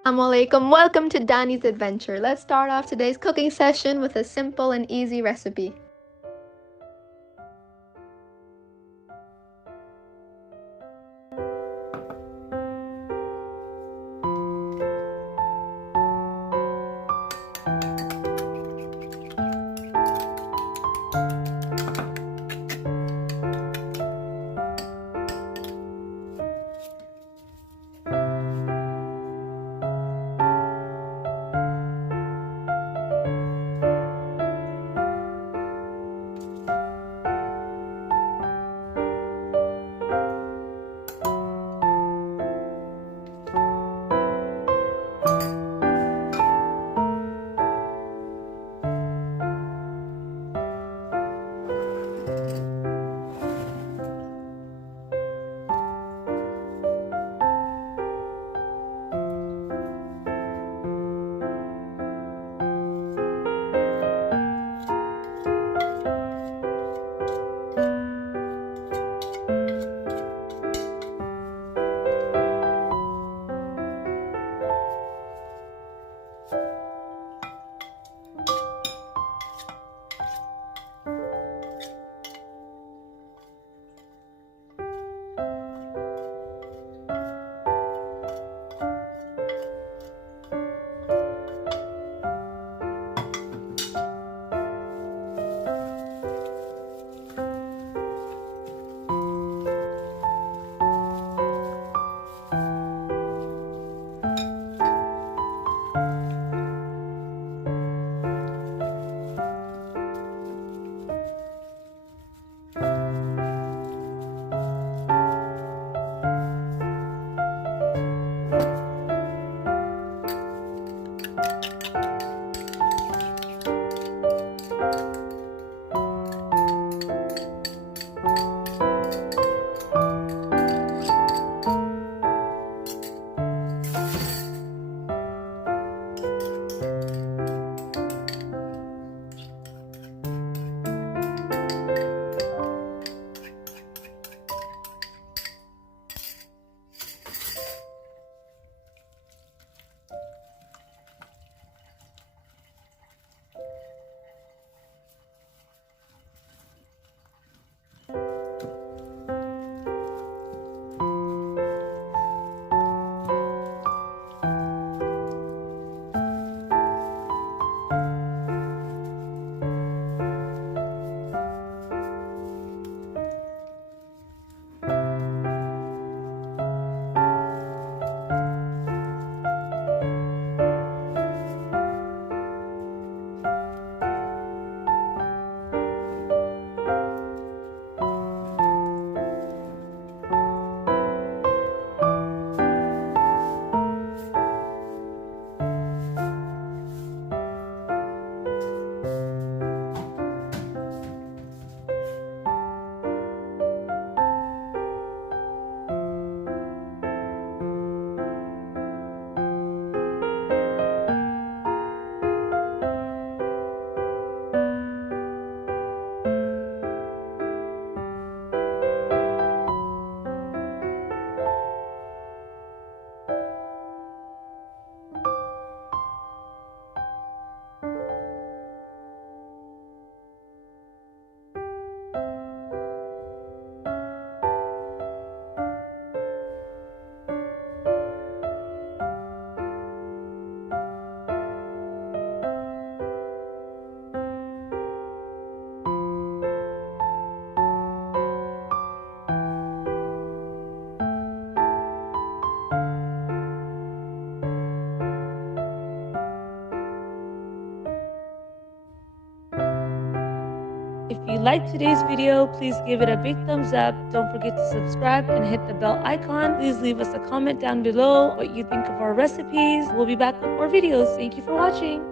Assalamualaikum. Welcome to Danny's Adventure. Let's start off today's cooking session with a simple and easy recipe. If you liked today's video, please give it a big thumbs up. Don't forget to subscribe and hit the bell icon. Please leave us a comment down below what you think of our recipes. We'll be back with more videos. Thank you for watching.